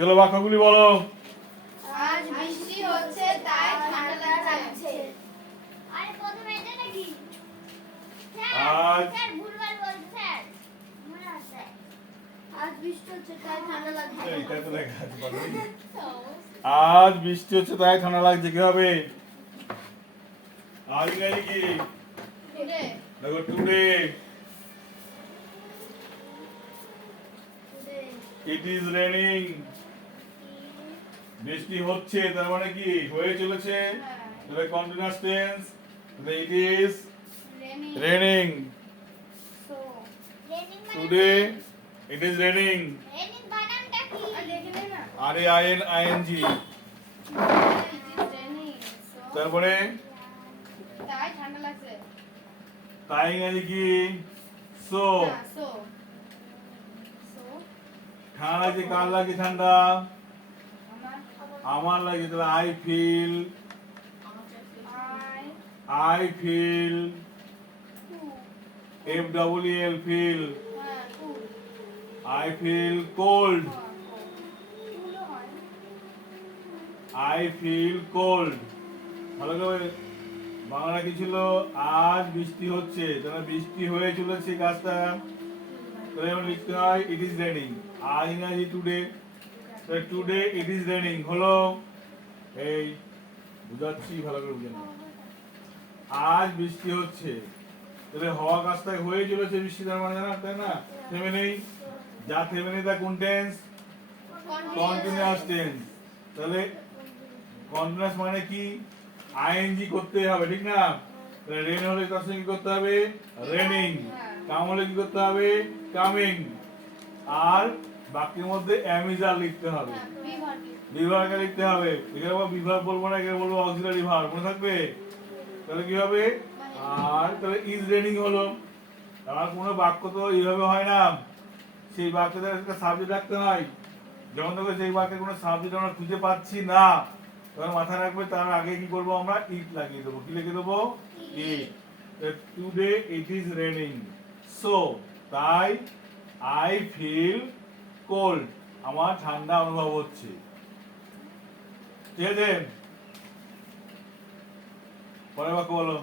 চলো বাক্যগুলি বলো। আজ বৃষ্টি হচ্ছে তাই ঠান্ডা লাগছে। আরে প্রথমে এটা নাকি আজ স্যার ভুলভাল বলছে স্যার মনে আছে আজ বৃষ্টি হচ্ছে তাই ঠান্ডা লাগছে। এইটা তো লেখা আছে পাগলি। আজ বৃষ্টি হচ্ছে তাই ঠান্ডা লাগছে কি হবে? আজ ইংরেজি কি? টুডে দেখো today. Today it is raining. বৃষ্টি হচ্ছে তার মানে কি হয়ে চলেছে, তাহলে কন্টিনিউয়াস টেন্স, তাহলে it is raining raining. So raining মানে today it is raining. Raining বানানটা কি আর দেখে নে না R A I N I N G. It is raining so তারপরে তাই ঠান্ডা লাগছে। তাই ইংরেজি কি? সো। সো সো ঠান্ডা লাগছে কার লাগে ঠান্ডা? আমার আমার লাগে, তাহলে I feel I I feel F double E L feel cool I feel cold কুলও হয় আই ফিল কোল্ড। ভালো করে বাংলা কি ছিল? আজ বৃষ্টি হচ্ছে, তাহলে বৃষ্টি হয়ে চলেছে কাজটা, তাহলে আমরা লিখতে হয় ইট ইজ রেনিং। আজ ইংরাজি টুডে, তাহলে টুডে ইট ইজ রেনিং হলো। এই বুঝাচ্ছি ভালো করে বুঝে নাও। আজ বৃষ্টি হচ্ছে, তাহলে হওয়া কাজটা হয়ে চলেছে বৃষ্টি, তার মানে জানা তাই না? থেমে নেই, যা থেমে নেই তা কোন টেন্স? Continuous tense. তাহলে কন্টিনিউয়াস মানে কি? আইএনজি করতে হবে, ঠিক না? তাহলে রেন হলে তার সঙ্গে কি করতে হবে? রেনিং। কাম হলে কি করতে হবে? কামিং। আর বাক্যের মধ্যে অ্যামিজার লিখতে হবে, বিভাগকে লিখতে হবে। এখানে আবার বিভাগ বলবো না, এখানে বলবো অক্সিলারি ভার্ব, মনে থাকবে? তাহলে কি হবে? আর তাহলে ইজ রেনিং হলো। আর কোনো বাক্য তো এইভাবে হয় না, সেই বাক্যে একটা সাবজেক্ট রাখতে হয়। যখন দেখো সেই বাক্যে কোনো সাবজেক্ট আমরা খুঁজে পাচ্ছি না, তখন মাথায় রাখবে তার আগে কি করবো আমরা? ইট লাগিয়ে দেবো। কি লিখে দেবো? It. Today it is raining, so তাই আই ফিল কোল্ড, আমার ঠান্ডা অনুভব হচ্ছে। ঠিক আছে, পরের বাক্য বলো।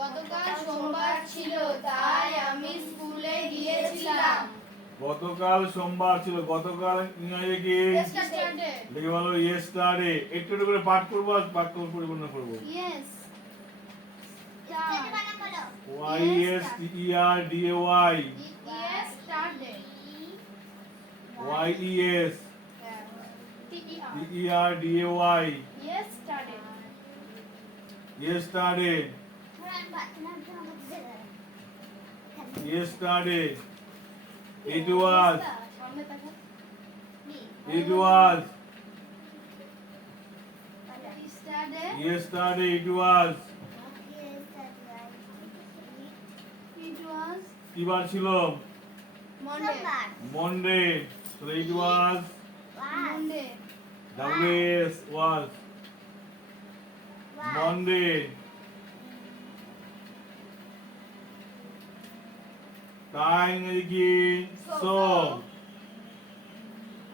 গতকাল সোমবার ছিল তাই আমি স্কুলে গিয়েছিলাম। গতকাল সোমবার ছিল, গতকাল ইংরেজি কি? Yesterday. লিখে বলো ইয়েস্টারডে। একটু একটু করে পাঠ করবো আর বাক্য পরিপূর্ণ করবো। Yes. স্টেজ বানান বলো Y S T E R D A Y, Yesterday. Y E S T-E-R. T E R D A Y, Yesterday. Yesterday, পুরান বাতনা আমাদের ইয়েস্টারডে। ইট ওয়াজ, সামনে তাকাও। It was, Yesterday. Yesterday it was. It was কি বার ছিল? Monday. Monday. তাহলে it was Monday. W S was Monday. তাই ইংরেজি কি? So.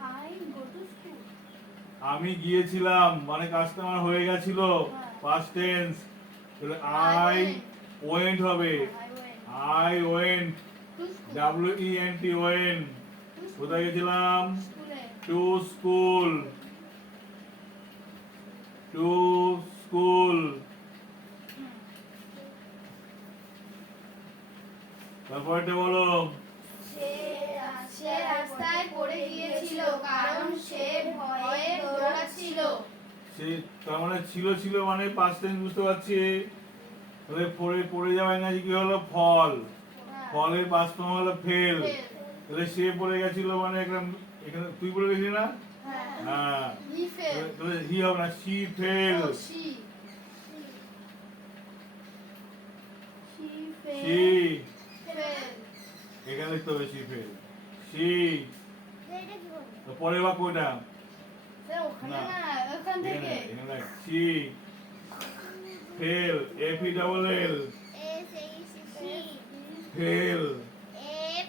I go to school. আমি গিয়েছিলাম মানে কাজটা আমার হয়ে গেছিল, পাস্ট টেন্স। তাহলে আই ওয়েন্ট হবে, I went I went, to school. W E N T went. কোথায় গেছিলাম? School. To school, to school. তারপরটা বলো। সে রাস্তায় পড়ে গিয়েছিল কারণ সে ভয়ে দৌড়াচ্ছিল। সে তার মানে ছিল ছিল মানে পাস্ট টেন্স, বুঝতে পারছি। তাহলে পড়ে পড়ে যাওয়া ইংরাজি কি হলো? ফল। ফলের পাস্ট ফর্ম হলো ফেল। তাহলে সে পড়ে গেছিল মানে এখানে তুই পড়ে গেছিলি না? হ্যাঁ, He fell. তাহলে হি হবে না, she fail. Oh, she. She fell. She, Fell. এখানে লিখতে হবে শি ফেল, শি। এটা কি বলবো পরের বাক্য ওটা ওখানে না। না, ওখান থেকে। এখানে she fell, F E double L, S H C fell, F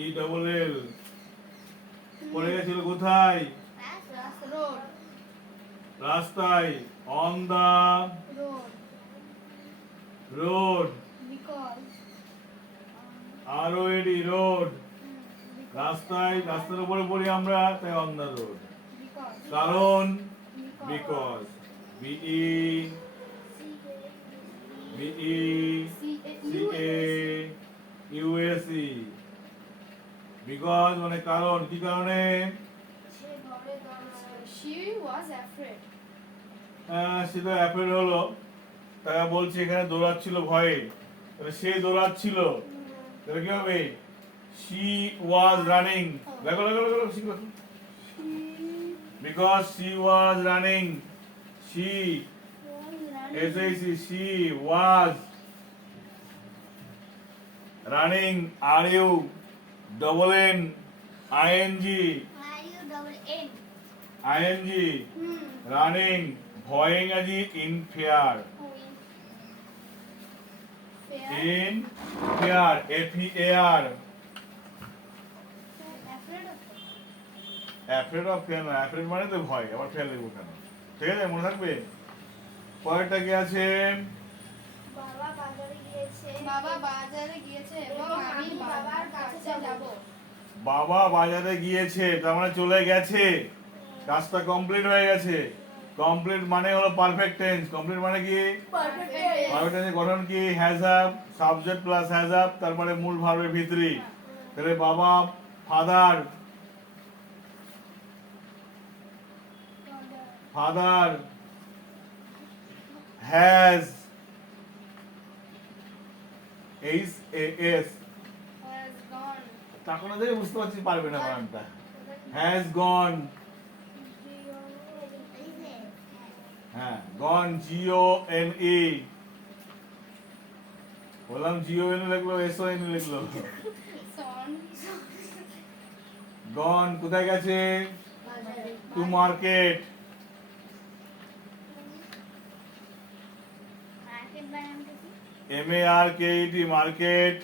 E double L. পড়ে গেছিল কোথায়? রাস্তায়, on the road road, because ROAD road, because রাস্তায়, রাস্তার উপরে পড়ি আমরা, তাই অন দা রোড। because কারণ বিকজ, বিই CA বিকজ মানে কারণ, কি কারণে? she was afraid সে তো অ্যাফ্রেড হলো, তারা বলছে এখানে দৌড়াচ্ছিল ভয়ে, তাহলে সে দৌড়াচ্ছিল, তাহলে কি হবে? She was running, দেখো দেখো দেখো শিখো, because she was running, she she was running, RU double N ING running, ভয়ing আজি in fear, in fear FEAR, afraid afraid of of fear না, afraid মানে তো ভয়, আবার ফেয়ার লিখবো কেন? ঠিক আছে, মনে থাকবে। পরেরটা কি আছে? বাবা বাজারে গিয়েছে এবং আমি বাবার কাছে যাব বাবা বাজারে গিয়েছে, তার মানে চলে গেছে, কাজটা কমপ্লিট হয়ে গেছে। কমপ্লিট মানে হলো পারফেক্ট টেন্স। কমপ্লিট মানে কি? পারফেক্ট টেন্সের গঠন কি? Has have, subject plus has have, তারপরে মূল ভার্বের ভিতরি। তাহলে বাবা, father, father has, HAS, has gone তখন দেখে বুঝতে পারছি পারবে না বানানটা। হ্যাজ গন, হ্যাঁ গন, GONE, বললাম GONE লিখলো, SON লিখলো। son গন কোথায় গেছে? বাজারে to market, MARKET, market,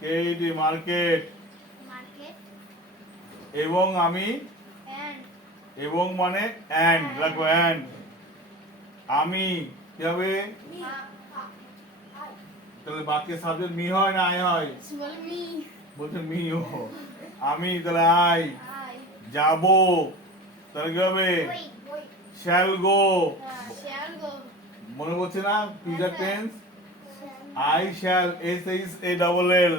KET market. এবং আমি, and এবং মানে অ্যান্ড লাগবে, অ্যান্ড আমি কি হবে? তাহলে বাক্যের সাবজেক্ট মি হয় না আই হয়? small me বলছে মি ও, আমি তাহলে আই, I যাব তাহলে কি হবে? শ্যাল গো, shall go মনে পড়ছে না? Future tense, I shall, SHALL, shall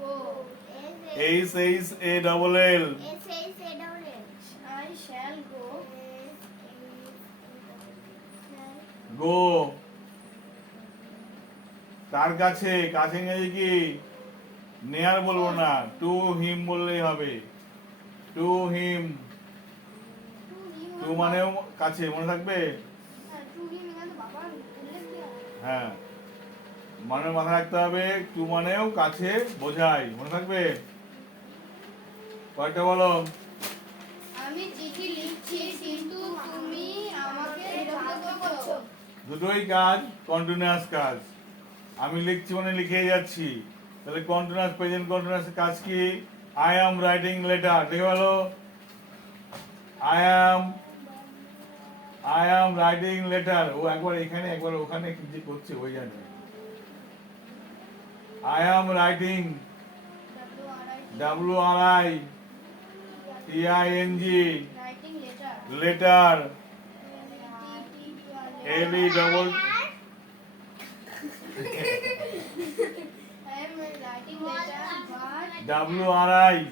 go SHALL, I shall go গো তার কাছে, কাছে ইংরেজি কি? নেয়ার বলবো না, টু হিম বললেই হবে। To him, to him to মানেও কাছে, মনে থাকবে? to him এখানে বাবার উল্লেখ কি হয়? হ্যাঁ, মানে মাথায় রাখতে হবে, টু মানেও কাছে বোঝায়, মনে থাকবে? কয়টা বলো? আমি চিঠি লিখছি কিন্তু তুমি আমাকে বিরক্ত করছো দুটোই কাজ, কন্টিনিউয়াস কাজ। আমি লিখছি মানে লিখে যাচ্ছি, তাহলে কন্টিনিউয়াস প্রেজেন্ট কন্টিনিউয়াস কাজ কি? আই অ্যাম রাইটিং লেটার, দেখে বলো, আই অ্যাম রাইটিং লেটার। ও একবার এখানে একবার ওখানে কি যে করছে ওই জানে। I am writing, WRITING writing letter letter, LE I double am writing letter but WRITING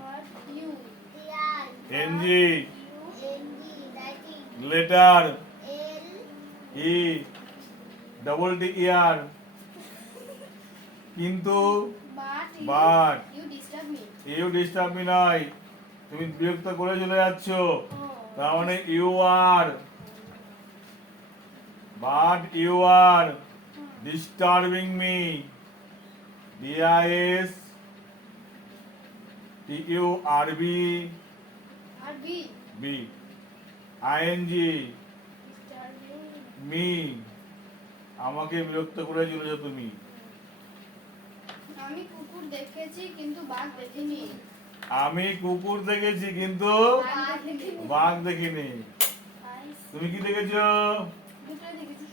but you letter, ETTER, কিন্তু but But. you disturb me you disturb me নয়, তুমি বিরক্ত করে চলে যাচ্ছ, oh তার মানে you are, but you are disturbing me, DISTURB or be be, ING disturbing me, আমাকে বিরক্ত করে চলেছো তুমি। আমি কুকুর দেখেছি কিন্তু বাঘ দেখিনি আমি কুকুর দেখেছি কিন্তু বাঘ দেখিনি। তুমি কি দেখেছো? দুটো দেখেছি।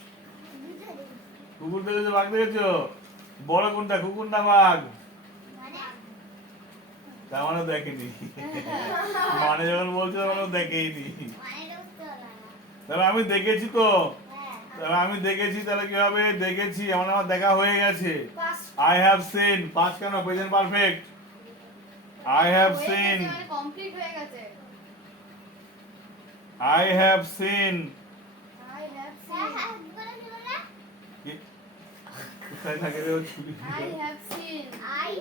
কুকুর দেখেছো, বাঘ দেখেছো? বড় কোনটা, কুকুর না বাঘ? মানে তার মানে দেখেনি। মানে যখন বলছো তখন দেখেইনি। মানেটা বুঝতে পারলাম না। তাহলে আমি দেখেছি তো। হ্যাঁ তাহলে আমি দেখেছি, তাহলে কি হবে? দেখেছি মানে আমার দেখা হয়ে গেছে। পাঁচ I have seen, পাঁচ কেন, প্রেজেন্ট পারফেক্ট। I have হয়ে seen, গেছে মানে কমপ্লিট হয়ে গেছে। I have seen। I have হ্যাঁ seen. হ্যাঁ বলে কি বলে কি- কোথায় থাকে রে ও ছুরি? I have seen. I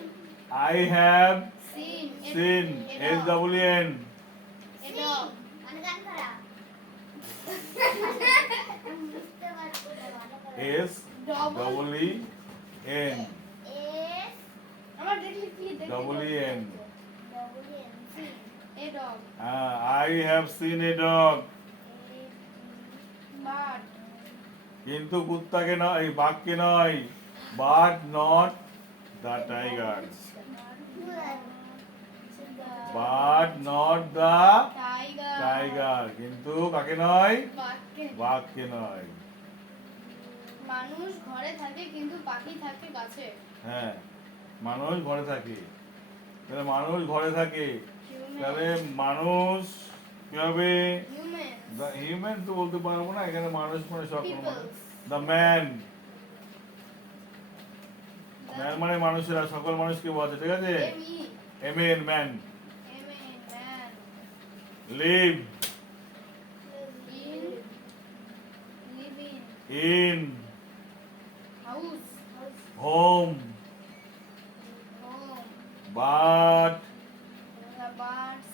I have Seen. seen, A S dog. W N, A dog. মানে গান করা বুঝতে পারছি না ভালো করে S Double. W N, S আমার দেখলি কি দেখলি? double E N। Double N C A dog. I have seen a dog, Bird. কিন্তু কুত্তাকে নয়, এই বাঘকে নয়, but not the tiger, but not the Tiger. tiger, কিন্তু কাকে নয়? বাঘকে। বাঘকে নয়। মানুষ ঘরে থাকে কিন্তু পাখি থাকে গাছে। হ্যাঁ, মানুষ ঘরে থাকে। তাহলে মানুষ ঘরে থাকে, তাহলে মানুষ কি হবে? Human. দ্য হিউম্যান তো বলতে পারবো না, এখানে মানুষ মানে সকল মানুষ। Peoples. দ্য ম্যান, ম্যান মানে মানুষেরা, সকল মানুষকে বোঝাচ্ছে, ঠিক আছে? M-E. M N man. M-A. Man. Live In. Live in. In House. Home, Home. But The birds.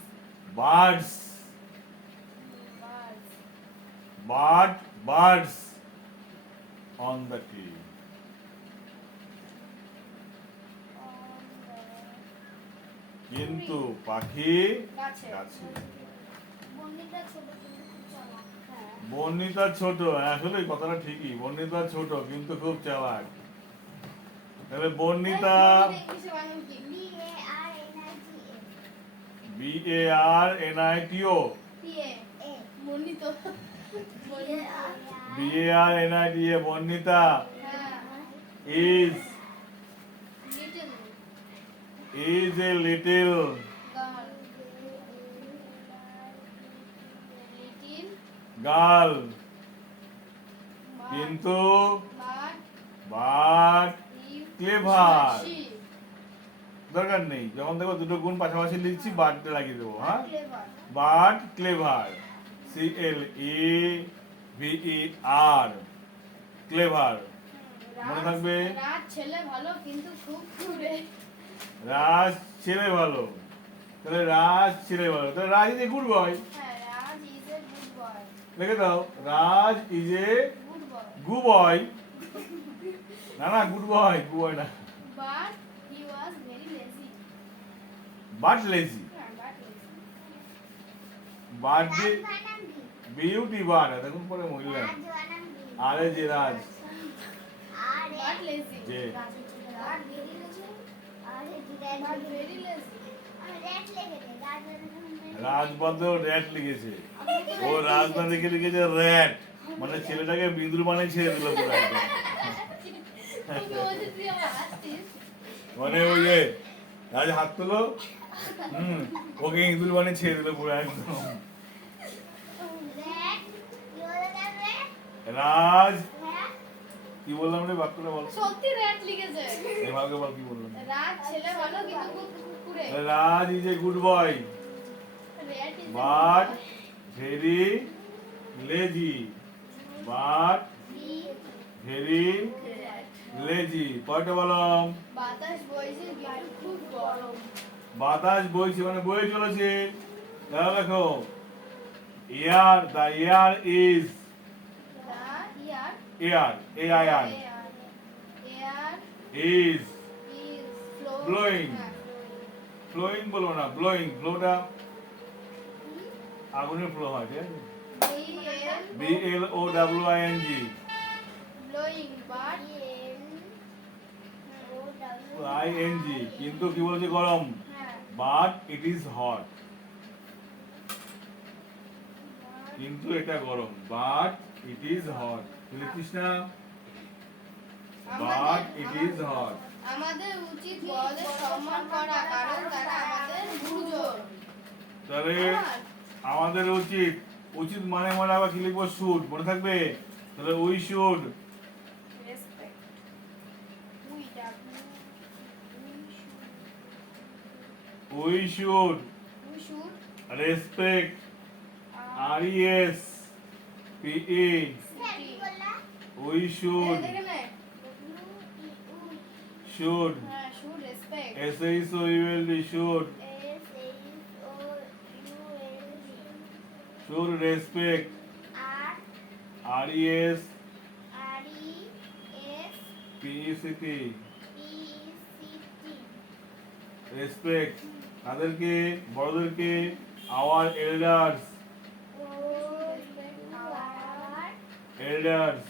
Birds, Birds. But birds on the tree. কিন্তু পাখি গাছে। গাছে। বন্দিটা ছোট কিন্তু খুব চালাক হ্যাঁ বর্ণিতা ছোট, আসলে এই কথাটা ঠিকই, বর্ণিতা ছোট কিন্তু খুব চালাক। তাহলে বর্ণিতা ইংলিশে বানান কি? BARNITA BARNITO, P-A. বর্ণিত। BARNITA, বর্ণিতা হ্যাঁ। is Little a little girl. Little girl, bird. কিন্তু But but if clever। she দরকার নেই, যখন দেখো দুটো গুণ পাশাপাশি লিখছি বাটটা লাগিয়ে দেবো। হ্যাঁ, clever. But clever, CLEVER, clever. মনে থাকবে? রাত ছেলে ভালো কিন্তু খুব ঘুরে। রাজ ছেলে ভালো, তাহলে রাজ ছেলে ভালো, তাহলে রাজ ইজ এ গুড বয়। হ্যাঁ, রাজ is a good boy. লিখে দাও, রাজ ইজ এ Good boy. গু বয়। না না, গুড বয়, গু বয় না, But he was very lazy. But lazy, হ্যাঁ, but lazy. বাট রাজ বানাম কি বিউটি বার। দেখুন পরে মহিলা রাজ বানাম কি আরে যে রাজ আরে But lazy. যে রাজ ভেরি লেজি আরে But রাজ very lazy. আমি রেড লেগে দে রাজ বানাম রাজবদ্ধ র্যাট লিখেছে, ও রাজ না দেখে লিখেছে র্যাট, মানে ছেলেটাকে বিঁদুর বানিয়ে ছেড়ে দিল পুরো একদম। তুই বলছিস তুই আমার হাসছিস। মানে ওই যে রাজ হাত তোলো, ওকে ইঁদুর বানিয়ে ছেড়ে দিল পুরো একদম। রেড কি বলে না রেড রাজ হ্যাঁ কি বললাম রে, বাক্যটা বল, সত্যি রেড লিখেছে। এভাবে বল কি বললাম। রাত ছেলে ভালো কিন্তু খুব কুকুরে। Raj is a good boy red is a but good very lazy, but boy. Very lazy. কয়টা বললাম? বাতাস বইছে কিন্তু খুব গরম। বাতাস বইছে মানে বয়ে চলেছে। তাহলে দেখো, air, the air is, The air, AIR, air is is Blowing. হ্যাঁ। ফ্লোয়িং বলবো না, ব্লোয়িং, ফ্লোটা আগুনের ফ্লো হয়, ঠিক আছে? BLOWING, Blowing but ING, কিন্তু কি বলছে গরম, হ্যাঁ বাট ইট ইজ হট, কিন্তু এটা গরম। বাট ইট ইজ হট, লিখিস না? But it is hot. আমাদের উচিত বড়দের সম্মান করা কারণ তারা আমাদের গুরুজন। তাহলে আমাদের উচিত, উচিত মানে মানে আবার কি লিখবো? শুড, মনে থাকবে? তাহলে we should, respect we should we should respect, R E S P E, we should, দেখে নে শুড, হ্যাঁ should respect S H O U L D, should, should respect, R E S P E C T, respect তাদেরকে, বড়দেরকে, our elders, elders,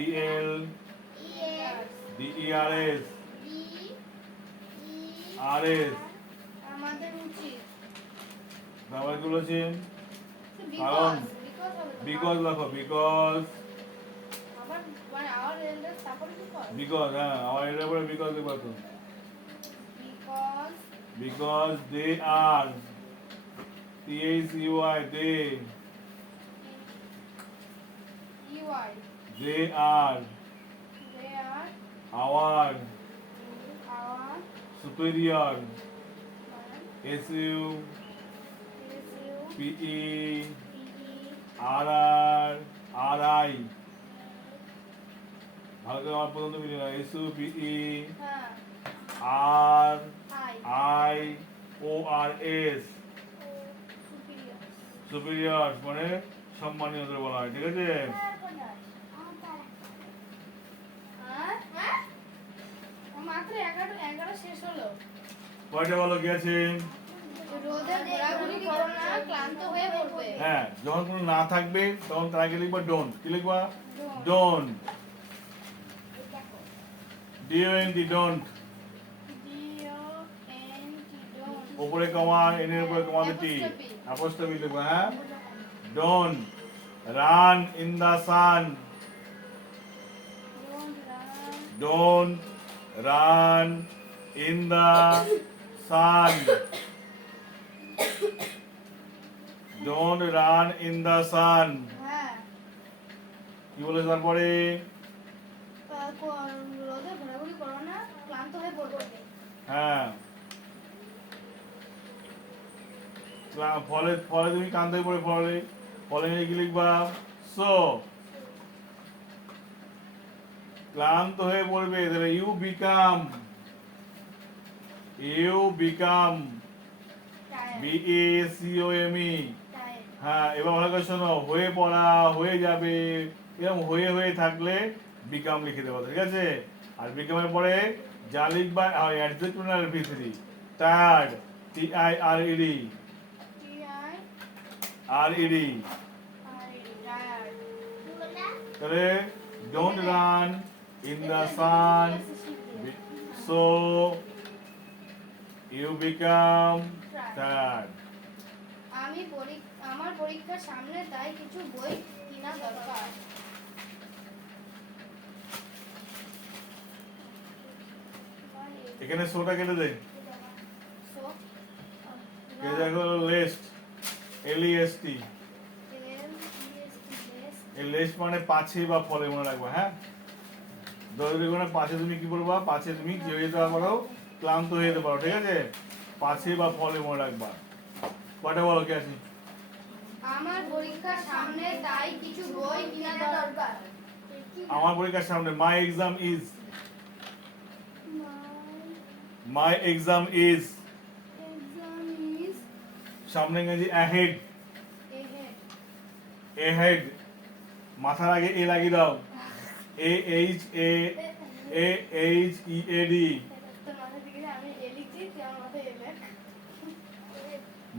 E L D E R S, R S. আমাদের উচিত তারপরে কি বলেছে? কারণ because দেখো, because, আবার মানে আওয়ার এল্ডার তারপরে কি কর বিকজ, হ্যাঁ আওয়ার এল্ডার পরে বিকজ লিখবা তো। Because because they are, T H U I, they, U I they are they are our our superior, S U P E R R R I, ভালো করে আমার পর্যন্ত মিলে না, এস ইউ পি ই হ্যাঁ R I I O R S, superior superior মানে সম্মানীয় বলা হয়, ঠিক আছে? হ্যাঁ মাত্র 11 শেষ হলো। কয়টা বলো কি আছে? রোদে ঘোরাঘুরি করো না, ক্লান্ত হয়ে পড়বে। হ্যাঁ, যখন কোনো না থাকবে তখন তার আগে লিখবা ডোন্ট। কি লিখবা? Don't. Don't, D O N T, don't. D-O-N-T, don't. উপরে কমা, এন এর উপরে কমা টি, অ্যাপোস্ট্রফি লিখবা, হ্যাঁ? Don't run in the sun, Don't run. don't run in the sun, don't run in the sun। হ্যাঁ কি বলে তারপরে? রোদে ঘোরাঘুরি করো না, ক্লান্ত হয়ে পড়বে। হ্যাঁ, ফলে ফলে তুমি কান্দে পড়ে, ফলে ফলে কি লিখবা? সো ক্লান্ত হয়ে পড়বে, তাহলে you become, Tired. B E C O M E. Tired. হ্যাঁ, এবার ভালো করে শোনো, হয়ে পড়া, হয়ে যাবে, এরকম হয়ে হয়ে থাকলে বিকাম লিখে দেবো, ঠিক আছে? আর বিকামের পরে যা লিখবা অ্যাডজেক্টিভ আর ভি3, tired, T I R E D, T-I-R-E, R E D. tired. তাহলে don't run in the sun, so you become tired. আমার পরীক্ষার সামনে, তাই কিছু বই কিনা দরকার। এখানে সোটা কেটে দে, So, কেটে দেখো লেস্ট, এল ই এস টি। এই লেস্ট মানে পাছে বা ফলে, মনে রাখবা, হ্যাঁ? দৈর্ঘ্য পাছে তুমি কি করবা? পাছে তুমি কি হয়ে যেতে পারো? ক্লান্ত হয়ে যেতে পারো, ঠিক আছে? পাছে বা ফলে মনে রাখবা। কয়টা বলো কি আছে? আমার পরীক্ষার সামনে, তাই কিছু বই কিনা দরকার। আমার পরীক্ষার সামনে, মাই exam is, my exam is, Exam is সামনে ইংরেজি অ্যাহেড, ahead. অ্যাহেড, মাথার আগে এ লাগিয়ে দাও, A H A H E A D, তোর মাথা থেকে আমি এ লিখছি, তুই আমার মাথায় এ লেখ।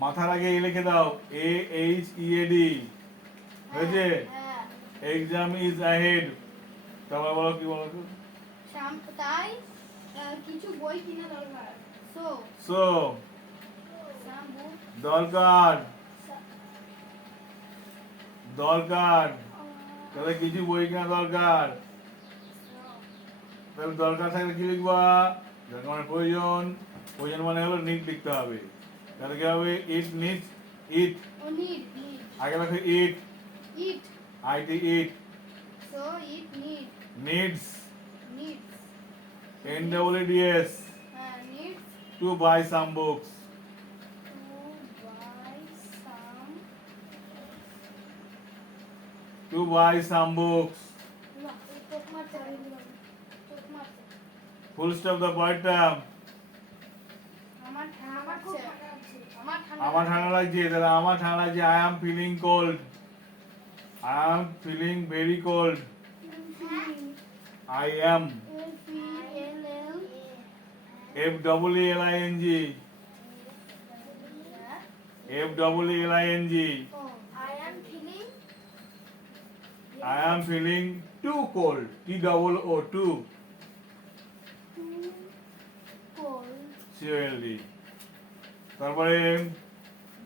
মাথার আগে এ লিখে দাও, A H E A D, হয়েছে? হ্যাঁ। Exam is ahead. তারপর বলো কি বলো? তাই কিছু বই কিনা দরকার। So, সো দরকার দরকার তাহলে কিছু বই কেনা দরকার, তাহলে দরকার থাকলে কি লিখবা? দরকার মানে প্রয়োজন, প্রয়োজন মানে হলো নিড লিখতে হবে। তাহলে কি হবে? ইট নিডস ইট, ও নিড নিড আগে লেখো it, it I T it, so it need needs needs NEEDS হ্যাঁ needs to buy some books, to buy some to buy some books, না এই চোখ মারতে পারি চোখ মারতে full stop the point term। আমার ঠান্ডা আমার খুব লাগছে ঠান্ডা লাগছে আমার ঠান্ডা লাগছে, তাহলে আমার ঠান্ডা লাগছে, I am feeling cold, I am feeling very cold, I am FEELING, FEELING, I am feeling I am feeling too cold, TOO, too cold COLD। তারপরে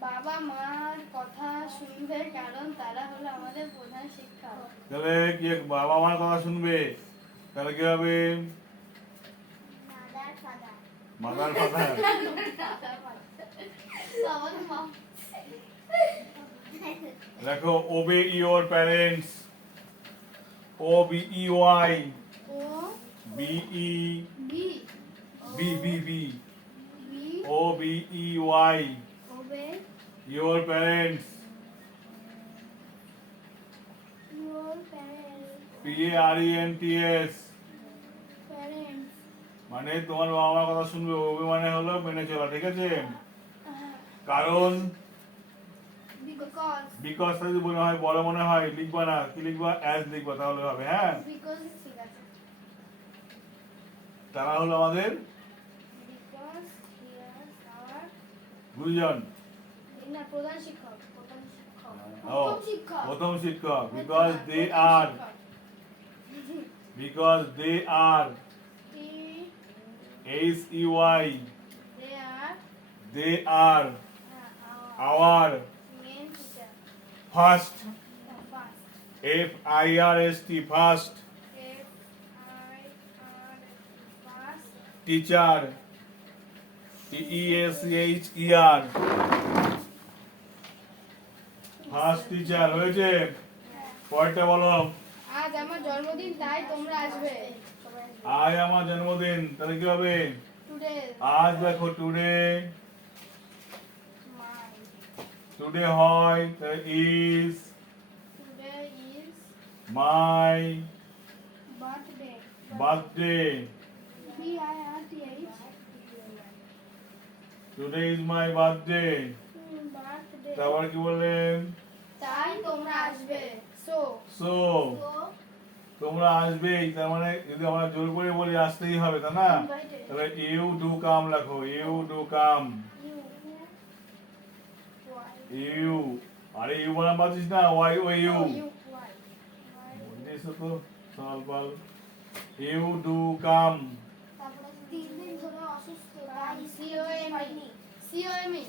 বাবা মার কথা শুনবে কারণ তারা হলো আমাদের প্রধান শিক্ষক। তাহলে কি বাবা মার কথা শুনবে, তাহলে কি হবে? mother father mother father. বাবার মা দেখো obey your parents, OBEY, O BE B B B B B OBEY, obey your parents, your parents PARENTS, parents মানে তোমার বাবা মার কথা শুনবে, ওবে মানে হলো মেনে চলা, ঠিক আছে? কারণ বিকজ বিকজ যদি মনে হয় বড় মনে হয় লিখবা না, কি লিখবা? অ্যাজ লিখবা, তাহলে হবে। হ্যাঁ, বিকজ ঠিক আছে তারা হলো আমাদের বিকজ হিয়ার আওয়ার গুরুজন, না প্রধান শিক্ষক ও প্রথম শিক্ষক, because they are, because they are HEY, they are they are our main teacher first, first FIRST, first first teacher, TEACHER, first teacher হয়েছে। পরেরটা বলো। আজ আমার জন্মদিন তাই তোমরা আসবে আজ আমার জন্মদিন, তাহলে কি হবে? টুডে আজ দেখো টুডে, মাই টুডে হয় is today is my birthday birthday, BIRTH today is my birthday. Birthday তারপর কি বললেন? তাই তোমরা আসবে সো সো তোমরা আসবেই, তার মানে যদি আমরা জোর করে বলি আসতেই হবে, তা না? তাহলে ইউ ডু কাম লেখো, ইউ ডু কাম, ইউ, আরে ইউ বলা পাচ্ছিস না, ওয়াই ও ইউ, বুঝিস তো সলপাল, ইউ ডু কাম, তারপরে 3 দিন ধরে অসুস্থ তাই COME COME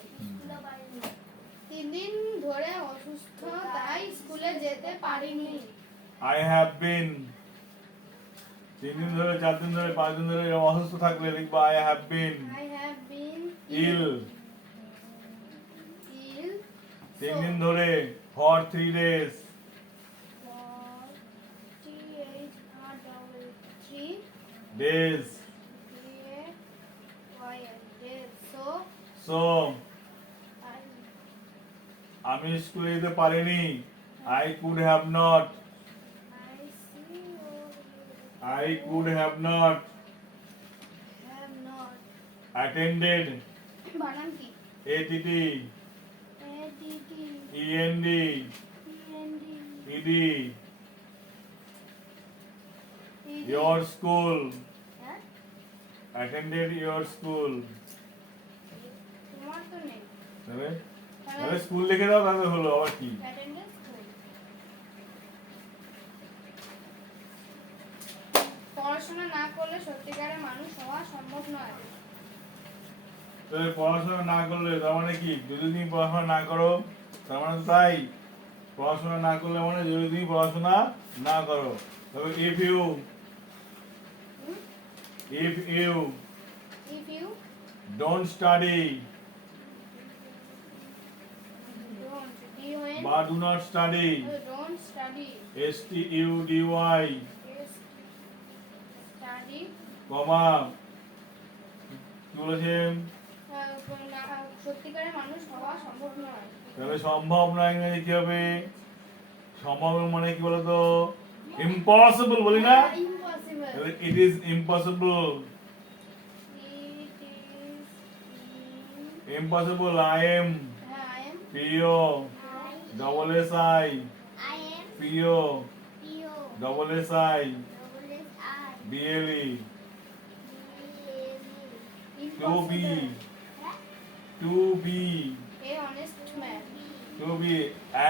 3 দিন ধরে অসুস্থ তাই স্কুলে যেতে পারিনি আই হ্যাভ বিন, 3 দিন ধরে 4 দিন ধরে 5 দিন ধরে এরকম অসুস্থ থাকলে লিখবা I have been I have been ill, ill 3 দিন ধরে for 3 days, for THR3 days, days so so I আমি স্কুলে যেতে পারিনি, I could have not, see or I could have not have not attended, বানান কি ATT, ATT END, END ED, your school, হ্যাঁ attended your school, তোমার তো নেই তাহলে তাহলে স্কুল লিখে দাও, তাহলে হলো আবার কি? অ্যাটেন্ডেন্স পড়াশোনা না করলে সত্যিকারের মানুষ হওয়া সম্ভব নয় তাহলে পড়াশোনা না করলে তার মানে কি? যদি তুমি পড়াশোনা না করো তার মানে তো তাই। পড়াশোনা না করলে মানে যদি তুমি পড়াশোনা না করো। তবে if you If you don't study don't, D-O-N, বা do not study, don't study, study, study, কমা কি বলেছেন? সত্যিকারের মানুষ হওয়া সম্ভব নয়। তাহলে সম্ভব না ইংরেজি কি হবে? সম্ভব মানে কি বলতো? ইম্পসিবল বলি না? Impossible. তাহলে it is impossible. It is Impossible. I am I am P-O double S-I I am P-O P-O double S-I double S-I B-L-E B-A-B to be Huh? to be a honest man. to be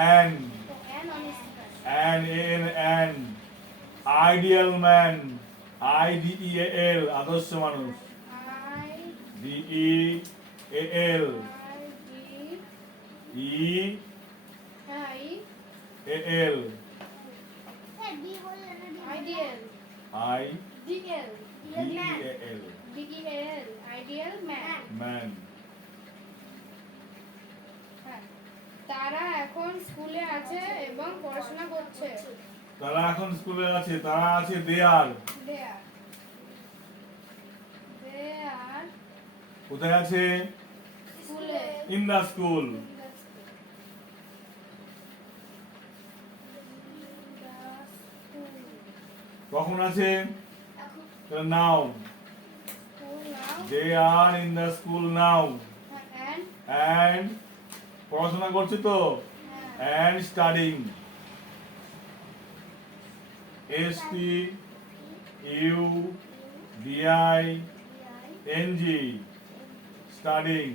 an An honest man. an ideal man I-D-E-A-L আদর্শ মানুষ I D-E-A-L E-A-L Sir, B বললেন না, D ideal I-D-E-A-L D-E-A-L ideal man. man হ্যাঁ। তারা এখন স্কুলে আছে এবং পড়াশোনা করছে। তারা এখন স্কুলে আছে তারা আছে দেয়ার They are কোথায় আছে? স্কুলে। in the school কখন আছে? now School now they are in the school now and পড়াশোনা করছে তো and studying S T U D I N G studying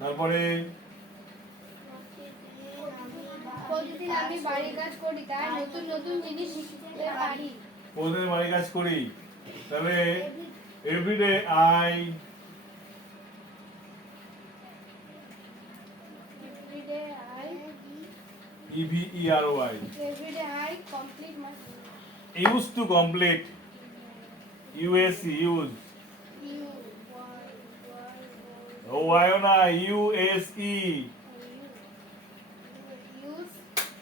তারপরে প্রতিদিন আমি বাড়ির কাজ করি তাই নতুন নতুন জিনিস শিখতে পারি। ওদের বাড়ি কাজ করি তাহলে everyday I Everyday E-V-E-R-Y I complete my used to complete U-S-E use why না U-S-E use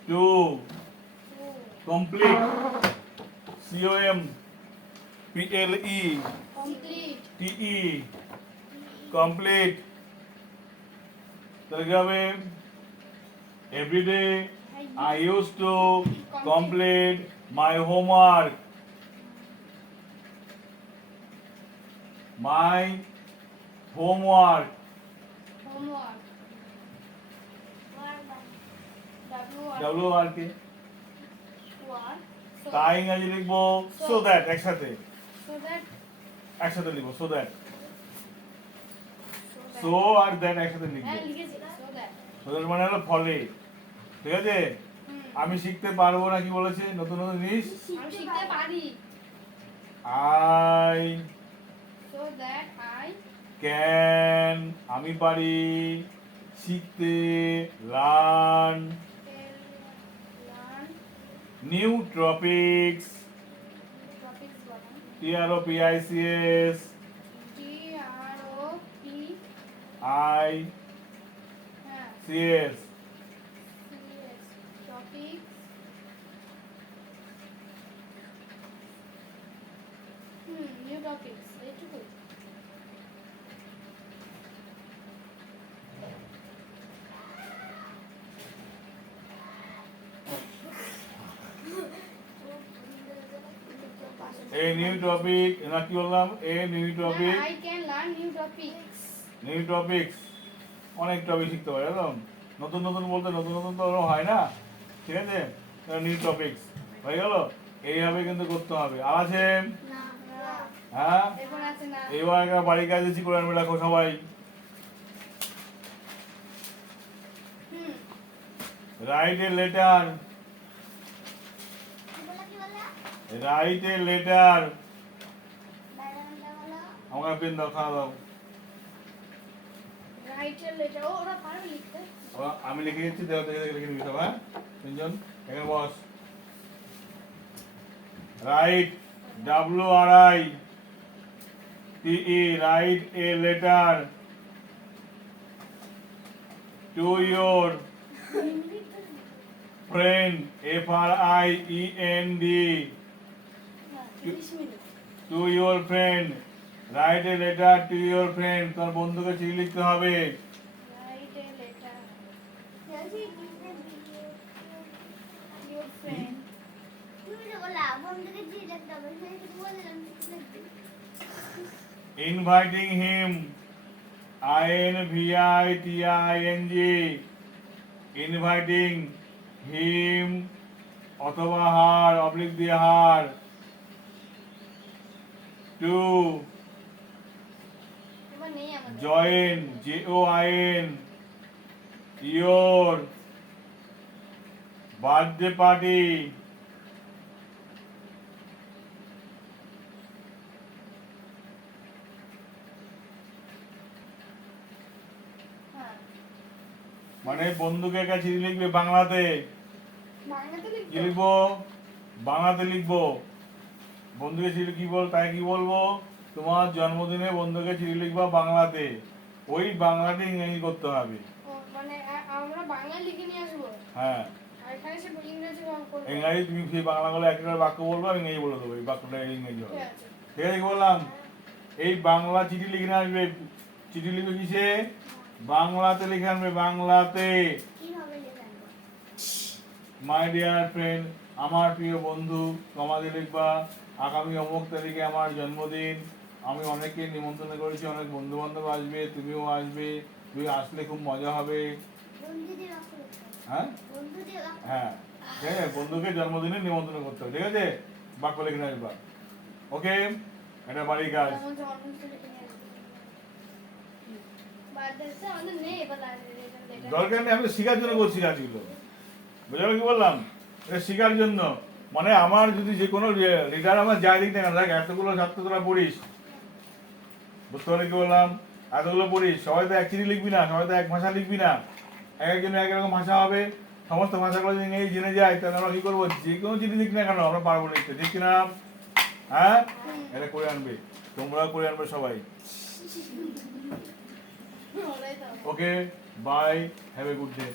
to complete C-O-M-P-L-E complete T-E complete তাহলে কি হবে? everyday I used to complete my homework homework W-R-K so তাই ইংরেজি লিখবো so that একসাথে that লিখবো so that so R that একসাথে লিখবো হ্যাঁ লিখেছি so that so that মানে হলো ফলে ঠিক আছে আমি শিখতে পারবো না কি বলেছে নতুন নতুন জিনিস আমি শিখতে পারি I so that I can আমি পারি শিখতে learn can learn new topics topics বানান T-R-O-P-I-C-S T-R-O-P I হ্যাঁ C-S yes topics new topics এইটুকু a new topic না কি বললাম a new topic I can learn new topics new topics অনেক টপিক শিখতে পারে একদম নতুন নতুন বলতে নতুন নতুন তো ওরকম হয় না ঠিক আছে নিউ টপিকস হয়ে গেল এইভাবে কিন্তু করতে হবে আর আছে না হ্যাঁ এখন আছে না এবার একটা বাড়ির কাজ দিচ্ছি করে আনবে রাখো সবাই রাইট এ লেটার কি বলা রাইট এ লেটার বাইরে বলা আমাকে পেন দাও খাওয়া দাও রাইটের লেটার ওরা পারবে লিখতে আমি লিখে দিচ্ছি, দেখে দেখে লিখে নিবি সব, হ্যাঁ? তিনজন এখানে বস। Write, WRITE, write a letter to your friend, FRIEND, 30 minute to your friend. Write a letter to your friend, তোমার বন্ধুকে চিঠি লিখতে হবে। রাইটের letter Jesse, give the video. Your friend তুমি তো বলা বন্ধুকে দিয়ে রাখতে হবে সেই তো বললাম Inviting him, INVITING, inviting him অথবা হার অবলিক দিয়ে হার to এবার নেই আমাদের join, JOIN, your birthday party, হ্যাঁ মানে বন্ধুকে একটা চিঠি লিখবে বাংলাতে। বাংলাতে কি লিখবো লিখবো? বাংলাতে লিখবো। বন্ধুকে চিঠি কি বল, তাই কি বলবো? তোমার জন্মদিনে বন্ধুকে চিঠি লিখবা বাংলাতে, ওই বাংলাতে ইংরেজি করতে হবে। ও, মানে আমরা বাংলা লিখে নিয়ে আসবো হ্যাঁ, আর এখানে সে ইংরেজি করবো ইংরাজি তুমি সেই বাংলা বলে একটা বাক্য বলবো, আর ইংরেজি বলে দেবো, এই বাক্যটা ইংরেজি হবে। ঠিক আছে ঠিক আছে, কি বললাম? এই বাংলা চিঠি লিখে নিয়ে আসবে। চিঠি লিখবে কিসে? বাংলাতে লিখে আনবে, বাংলাতে। কিভাবে লেখাবো মাই ডিয়ার ফ্রেন্ড, আমার প্রিয় বন্ধু, তোমাদের লিখবা আগামী অমুক তারিখে আমার জন্মদিন। আমি অনেককে নিমন্ত্রণ করেছি, অনেক বন্ধু বান্ধব আসবে, তুমিও আসবে। তুমি আসলে খুব মজা হবে। বন্ধুদের রাখতে হবে হ্যাঁ বন্ধুদের রাখতে হ্যাঁ, ঠিক আছে, বন্ধুকে জন্মদিনে নিমন্ত্রণ করতে হবে। ঠিক আছে, বাক্য লিখে নিয়ে আসবা। ওকে, এটা বাড়ির কাজ। আমার জন্মদিনটা লিখে নিয়ে আসবো বার্থডে আমাদের নেই এবার লেটার দরকার নেই, আমি শেখার জন্য বলছি কাজগুলো। বুঝলো কি বললাম? এটা শেখার জন্য। মানে আমার যদি যে কোনো লিডার আমার যাই দিক না কেন, দেখ এতগুলো ছাত্র তোরা পড়িস, বুঝতে পারলি কি বললাম? এতগুলো পড়িস, সবাই তো এক চিঠি লিখবি না, সবাই তো এক ভাষা লিখবি না, এক একজনের এক রকম ভাষা হবে। সমস্ত ভাষাগুলো যদি ইংরেজি জেনে যায়, তাহলে আমরা কি করবো? যে কোনো চিঠি লিখ না কেন আমরা পারবো লিখতে, ঠিক কিনা? হ্যাঁ, এটা করে আনবে, তোমরাও করে আনবে সবাই। ওরাই তো okay, bye, have a good day.